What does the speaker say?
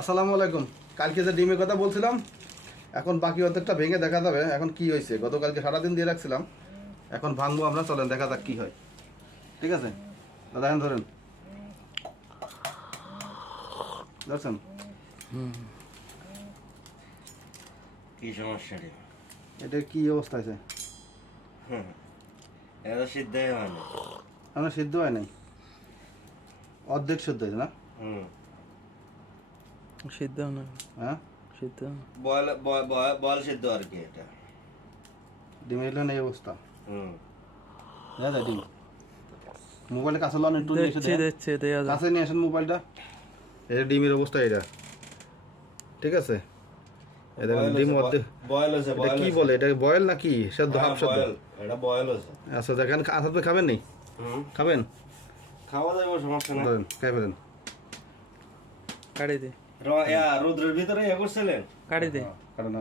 আসসালামু আলাইকুম। কালকে যে ডিমের কথা বলছিলাম, এখন বাকি অর্ধেকটা ভেঙে দেখা যাবে এখন কি হয়েছে। গতকালকে সারাদিন দিয়ে রাখছিলাম, এখন ভাঙবো আমরা। চলেন দেখা যাক কি হয়। ঠিক আছে দাদা, এখন ধরেন, ধরছেন? কি সমস্যা রে? এটা কি অবস্থা আছে? এটা সিদ্ধই হয় না। আমরা সিদ্ধ হয় নাই, অর্ধেক সিদ্ধ হয়েছে না? সিদ্ধ না, হ্যাঁ, সিদ্ধ না। বয়েল বয়েল সিদ্ধ আর কি এটা। ডিমের এলো এই অবস্থা। হুম। দেখা যায় ডিম। মোবাইলে কাছে লন, একটু নিয়ে এসে দেখছি দেন। দেখছি দেয়া যায়। কাছে নিয়ে আসেন মোবাইলটা। এটা ডিমের অবস্থা এটা। ঠিক আছে, এই দেখেন ডিম অর্ধেক। বয়েল হয়েছে। এটা কি বলে, এটা বয়েল নাকি সেদ্ধ? হাফ সেদ্ধ। এটা বয়েল হয়েছে। আচ্ছা দেখেন, আসাদ ভাই খাবেন নি? খাবেন? খাওয়া যাবে, সমস্যা নেই। ধরেন, খাই ফেলেন। কাটি দে, রোদ্রের ভিতরে ইয়ে করছিলেন? কাটি দে। কারণ না,